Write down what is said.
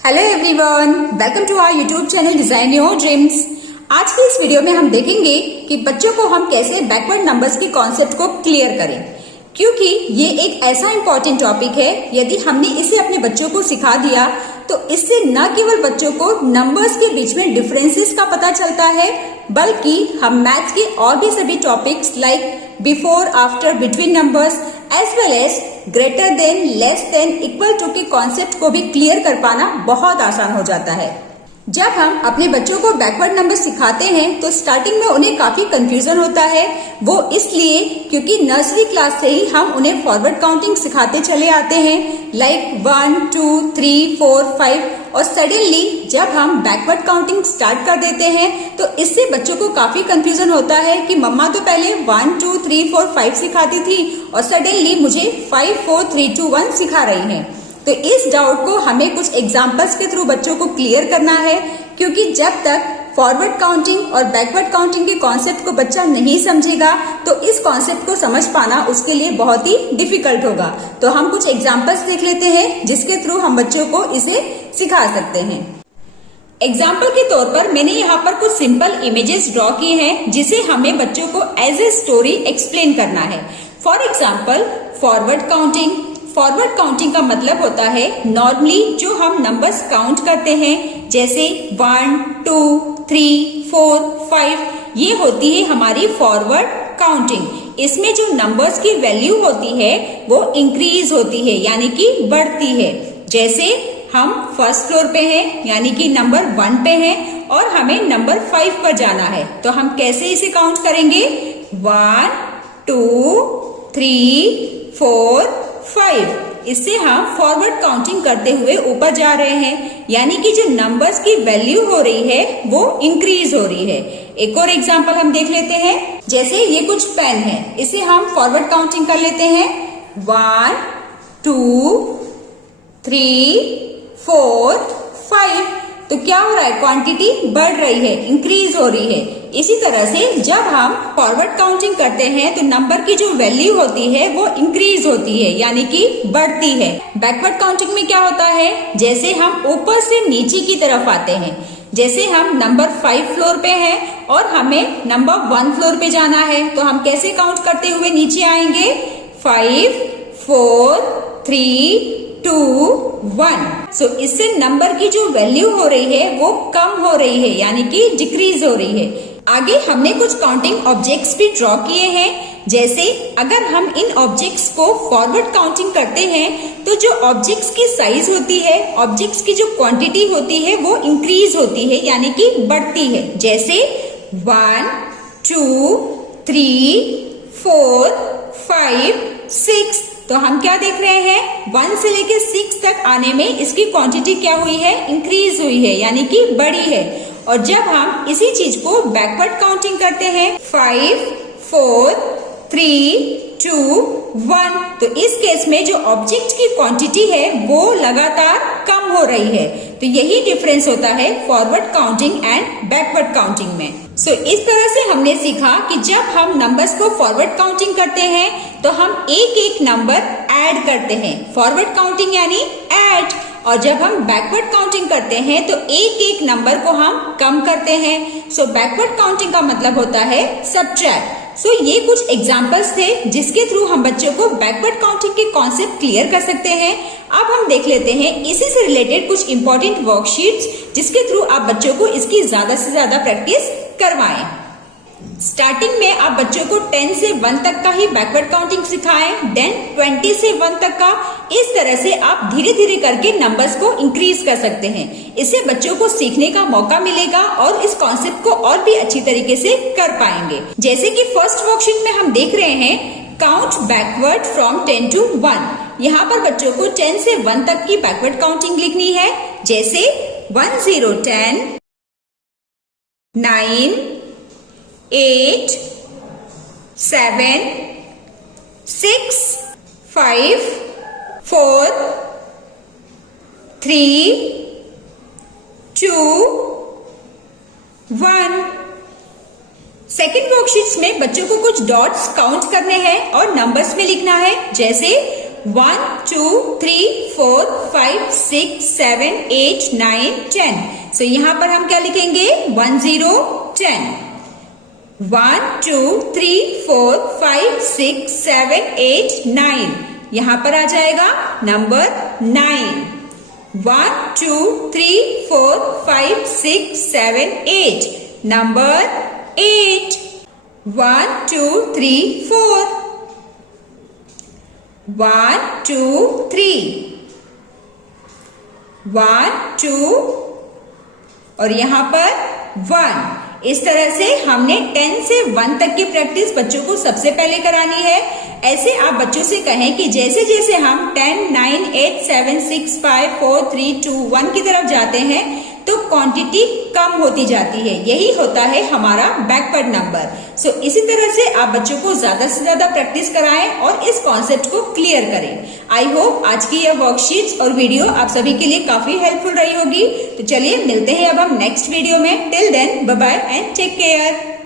Hello everyone, welcome to our YouTube channel design your dreams. आज की इस video में हम देखेंगे कि बच्चों को हम कैसे बैकवर्ड नंबर्स के कॉन्सेप्ट को क्लियर करें, क्योंकि ये एक ऐसा इंपॉर्टेंट टॉपिक है। यदि हमने इसे अपने बच्चों को सिखा दिया तो इससे न केवल बच्चों को नंबर्स के बीच में डिफरेंसेस का पता चलता है, बल्कि हम मैथ्स के और भी सभी topics like before, after, between numbers as well as greater than, less than, equal to के कॉन्सेप्ट को भी क्लियर कर पाना बहुत आसान हो जाता है। जब हम अपने बच्चों को बैकवर्ड नंबर सिखाते हैं तो स्टार्टिंग में उन्हें काफी कंफ्यूजन होता है। वो इसलिए क्योंकि नर्सरी क्लास से ही हम उन्हें फॉरवर्ड काउंटिंग सिखाते चले आते हैं, लाइक 1, 2, 3, 4, 5, और सडनली जब हम बैकवर्ड काउंटिंग स्टार्ट कर देते हैं तो इससे बच्चों को काफी कंफ्यूजन होता है कि मम्मा तो पहले 1, 2, 3, 4, 5 सिखाती थी और सडनली मुझे 5, 4, 3, 2, 1 सिखा रही हैं। तो इस डाउट को हमें कुछ एग्जाम्पल्स के थ्रू बच्चों को क्लियर करना है, क्योंकि जब तक फॉरवर्ड काउंटिंग और बैकवर्ड काउंटिंग के कॉन्सेप्ट को बच्चा नहीं समझेगा तो इस कॉन्सेप्ट को समझ पाना उसके लिए बहुत ही डिफिकल्ट होगा। तो हम कुछ एग्जाम्पल्स देख लेते हैं जिसके थ्रू हम बच्चों को इसे सिखा सकते हैं। एग्जाम्पल के तौर पर मैंने यहाँ पर कुछ सिंपल इमेजेस ड्रॉ किए हैं जिसे हमें बच्चों को एज ए स्टोरी एक्सप्लेन करना है। For example, forward counting. Forward counting का मतलब होता है नॉर्मली जो हम नंबर्स काउंट करते हैं, जैसे 1, 2, 3, 4, 5, ये होती है हमारी फॉरवर्ड काउंटिंग। इसमें जो नंबर्स की वैल्यू होती है वो इंक्रीज होती है, यानी कि बढ़ती है। जैसे हम फर्स्ट फ्लोर पे हैं, यानी कि नंबर 1 पे हैं और हमें नंबर 5 पर जाना है, तो हम कैसे इसे काउंट करेंगे? 1, 2, 3, 4, 5। इससे हम फॉरवर्ड काउंटिंग करते हुए ऊपर जा रहे हैं, यानी कि जो नंबर्स की वैल्यू हो रही है वो इंक्रीज हो रही है। एक और एग्जांपल हम देख लेते हैं, जैसे ये कुछ पेन है, इसे हम फॉरवर्ड काउंटिंग कर लेते हैं। 1, 2, 3, 4, 5। तो क्या हो रहा है? क्वांटिटी बढ़ रही है, इंक्रीज हो रही है। इसी तरह से जब हम फॉरवर्ड काउंटिंग करते हैं तो नंबर की जो वैल्यू होती है वो इंक्रीज होती है, यानी कि बढ़ती है। बैकवर्ड काउंटिंग में क्या होता है? जैसे हम ऊपर से नीचे की तरफ आते हैं, जैसे हम नंबर 5 फ्लोर पे हैं और हमें नंबर 1 फ्लोर पे जाना है, तो हम कैसे काउंट करते हुए नीचे आएंगे? 5, 4, 3, 2, 1। सो इससे नंबर की जो वैल्यू हो रही है वो कम हो रही है, यानी कि डिक्रीज हो रही है। आगे हमने कुछ काउंटिंग ऑब्जेक्ट्स भी ड्रॉ किए हैं, जैसे अगर हम इन ऑब्जेक्ट्स को फॉरवर्ड काउंटिंग करते हैं तो जो ऑब्जेक्ट्स की साइज होती है, ऑब्जेक्ट्स की जो क्वांटिटी होती है वो इंक्रीज होती है, यानी कि बढ़ती है। जैसे 1, 2, 3, 4, 5, 6। तो हम क्या देख रहे हैं? 1 से लेके 6 तक आने में इसकी क्वांटिटी क्या हुई है? इंक्रीज हुई है, यानी कि बढ़ी है। और जब हम इसी चीज को बैकवर्ड काउंटिंग करते हैं, 5, 4, 3, 2, 1, तो इस केस में जो ऑब्जेक्ट की क्वांटिटी है वो लगातार कम हो रही है। तो यही डिफरेंस होता है forward counting and backward counting में। सो इस तरह से हमने सीखा कि जब हम नंबर्स को फॉरवर्ड काउंटिंग करते हैं तो हम एक एक नंबर ऐड करते हैं, फॉरवर्ड काउंटिंग यानी ऐड। और जब हम बैकवर्ड काउंटिंग करते हैं तो एक एक नंबर को हम कम करते हैं। सो बैकवर्ड काउंटिंग का मतलब होता है सबट्रैक्ट। सो ये कुछ एग्जाम्पल्स थे जिसके थ्रू हम बच्चों को बैकवर्ड काउंटिंग के कॉन्सेप्ट क्लियर कर सकते हैं। अब हम देख लेते हैं इसी से रिलेटेड कुछ इंपॉर्टेंट वर्कशीट्स जिसके थ्रू आप बच्चों को इसकी ज्यादा से ज्यादा प्रैक्टिस करवाएं। स्टार्टिंग में आप बच्चों को 10 से 1 तक का ही बैकवर्ड काउंटिंग सिखाएं, देन 20 से 1 तक का। इस तरह से आप धीरे धीरे करके नंबर्स को इंक्रीज कर सकते हैं। इससे बच्चों को सीखने का मौका मिलेगा और इस कॉन्सेप्ट को और भी अच्छी तरीके से कर पाएंगे। जैसे कि फर्स्ट वर्कशीट में हम देख रहे हैं, काउंट बैकवर्ड फ्रॉम 10 to 1। यहाँ पर बच्चों को 10 से 1 तक की बैकवर्ड काउंटिंग लिखनी है, जैसे 1, 0, 10, 9, 8, 7, 6, 5, 4, 3, 2, 1। सेकेंड वर्कशीट्स में बच्चों को कुछ डॉट्स काउंट करने हैं और नंबर्स में लिखना है, जैसे 1 2 3 4 5 6 7 8 9 10। सो यहाँ पर हम क्या लिखेंगे 1 0 10। 1 2 3 4 5 6 7 8 9, यहाँ पर आ जाएगा नंबर 9। 1 2 3 4 5 6 7 8, नंबर 8। 1 2 3 4, 1 2 3, 1 2 और यहाँ पर 1। इस तरह से हमने 10 से 1 तक की प्रैक्टिस बच्चों को सबसे पहले करानी है। ऐसे आप बच्चों से कहें कि जैसे जैसे हम 10 9 8 7 6 5 4 3 2 1 की तरफ जाते हैं तो क्वांटिटी कम होती जाती है। यही होता है हमारा बैकवर्ड नंबर। सो इसी तरह से आप बच्चों को ज्यादा से ज्यादा प्रैक्टिस कराएं और इस कॉन्सेप्ट को क्लियर करें। आई होप आज की यह वर्कशीट्स और वीडियो आप सभी के लिए काफी हेल्पफुल रही होगी। तो चलिए मिलते हैं अब हम नेक्स्ट वीडियो में। Till then bye bye and take care.